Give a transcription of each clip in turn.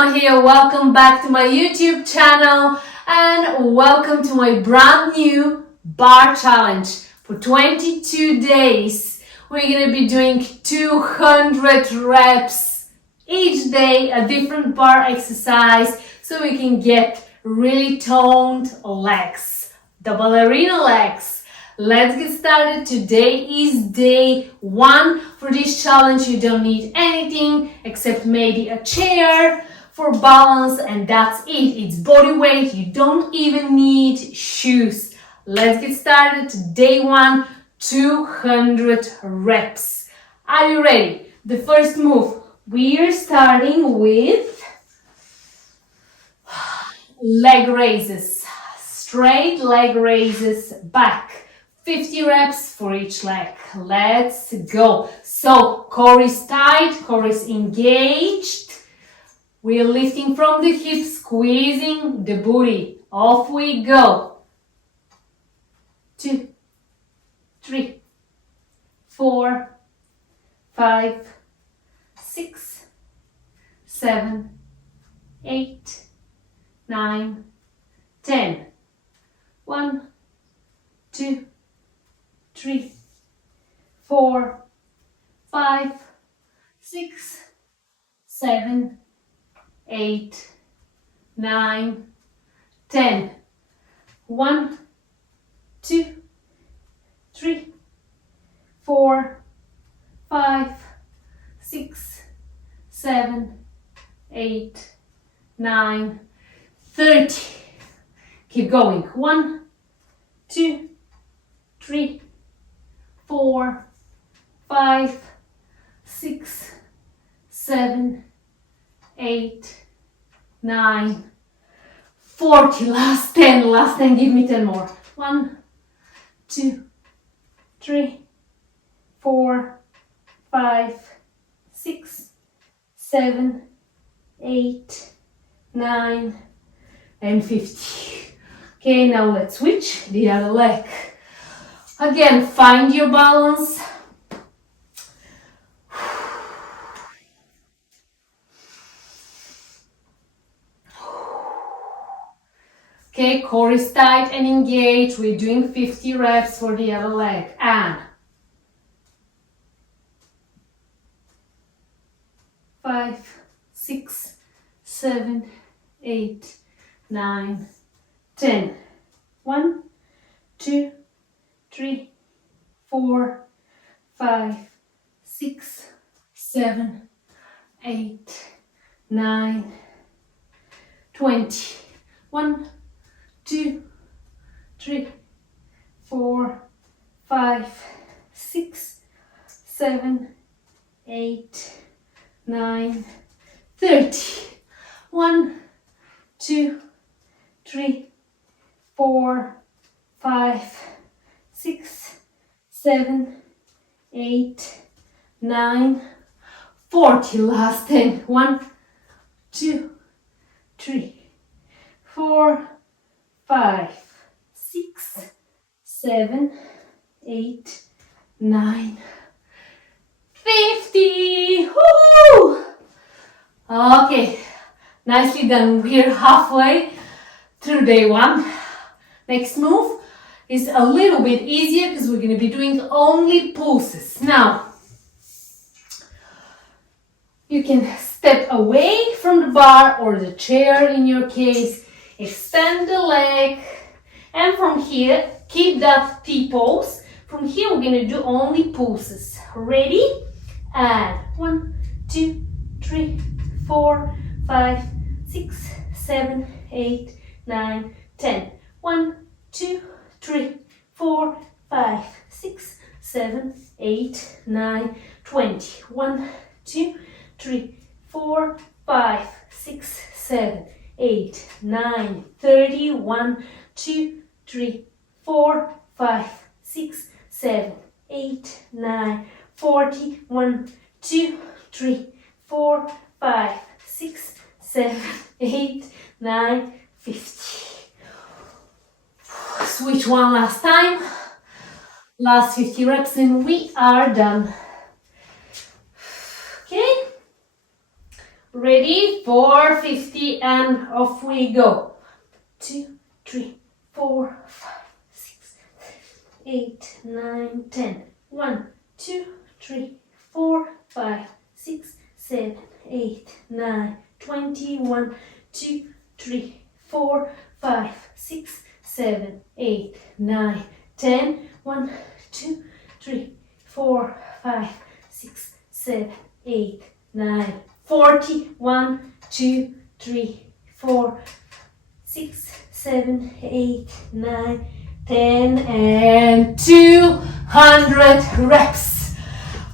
Joana here. Welcome back to my YouTube channel and welcome to my brand new bar challenge. For 22 days, we're going to be doing 200 reps each day, a different bar exercise so we can get really toned legs, the ballerina legs. Let's get started. Today is day 1 for this challenge. You don't need anything except maybe a chair for balance, and that's it. It's body weight. You don't even need shoes. Let's get started. Day 1, 200 reps. Are you ready? The first move, we are starting with leg raises. Straight leg raises back. 50 reps for each leg. Let's go. So core is tight, core is engaged. We're lifting from the hips, squeezing the booty. Off we go. 2, 3, 4, 5, 6, 7, 8, 9, 10. 1, 2, 3, 4, 5, 6, 7, 8, 9, 10. 1, 2, 3, 4, 5, 6, 7, 8, 9, 30. Keep going. 1, 2, 3, 4, 5, 6, 7, 8, 9, 40. Last 10, give me 10 more. 1, 2, 3, 4, 5, 6, 7, 8, 9, and 50. Okay, now let's switch the other leg. Again, find your balance. Okay, core is tight and engaged. We're doing 50 reps for the other leg. And 5, 6, 7, 8, 9, 10. 1, 2, 3, 4, 5, 6, 7, 8, 9, 20. 1, 2, 3, 4, 5, 6, 7, 8, 9, 30. 1, 2, 3, 4, 5, 6, 7, 8, 9, 40. Last 10. 1, 2, 3, 4, 5, 6, 7, 8, 9, 50. Woo! Okay, nicely done. We're halfway through day 1. Next move is a little bit easier because we're going to be doing only pulses. Now, you can step away from the bar or the chair in your case, extend the leg, and from here, keep that T-pose. From here, we're going to do only pulses. Ready? And 1, 2, 3, 4, 5, 6, 7, 8, 9, 10. 1, 2, 3, 4, 5, 6, 7, 8, 9, 20. 1, 2, 3, 4, 5, 6, 7, 8, 9, 30. 1, 2, 3, 4, 5, 6, 7, 8, 9, 40. 1, 2, 3, 4, 5, 6, 7, 8, 9, 50. Switch one last time. Last 50 reps and we are done. Okay. Ready? 450 and off we go. 2, 3, 4, 5, 6, 8, 9, 10. 1, 2, 3, 4, 5, 6, 7, 8, 9, 21, 2, 3, 4, 5, 6, 7, 8, 9, 10. 1, 2, 3, 4, 5, 6, 7, 8, 9, 40. 1, 2, 3, 4, 6, 7, 8, 9, 10, and 200 reps.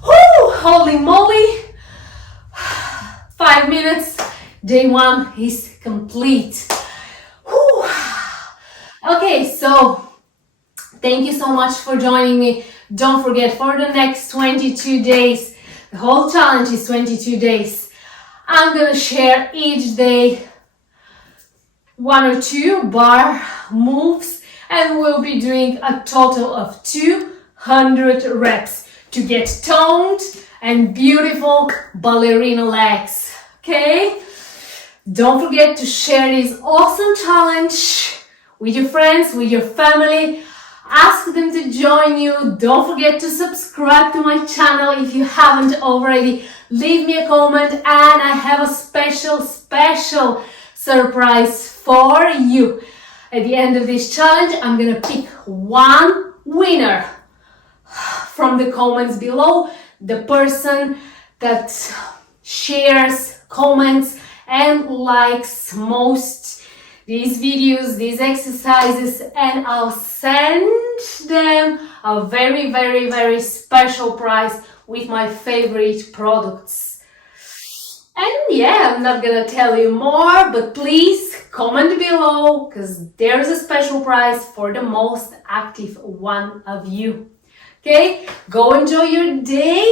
Woo! Holy moly! 5 minutes. Day 1 is complete. Woo! Okay, so thank you so much for joining me. Don't forget, for the next 22 days, the whole challenge is 22 days. I'm gonna share each day 1 or 2 bar moves, and we'll be doing a total of 200 reps to get toned and beautiful ballerina legs. Okay? Don't forget to share this awesome challenge with your friends, with your family. Ask them to join you. Don't forget to subscribe to my channel if you haven't already. Leave me a comment, and I have a special surprise for you. At the end of this challenge, I'm gonna pick one winner from the comments below. The person that shares, comments, and likes most these videos, these exercises, and I'll send them a very special prize with my favorite products. And yeah, I'm not gonna tell you more, but please comment below, because there's a special prize for the most active one of you. Okay, go enjoy your day,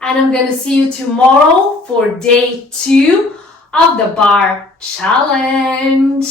and I'm gonna see you tomorrow for day 2 of the bar challenge.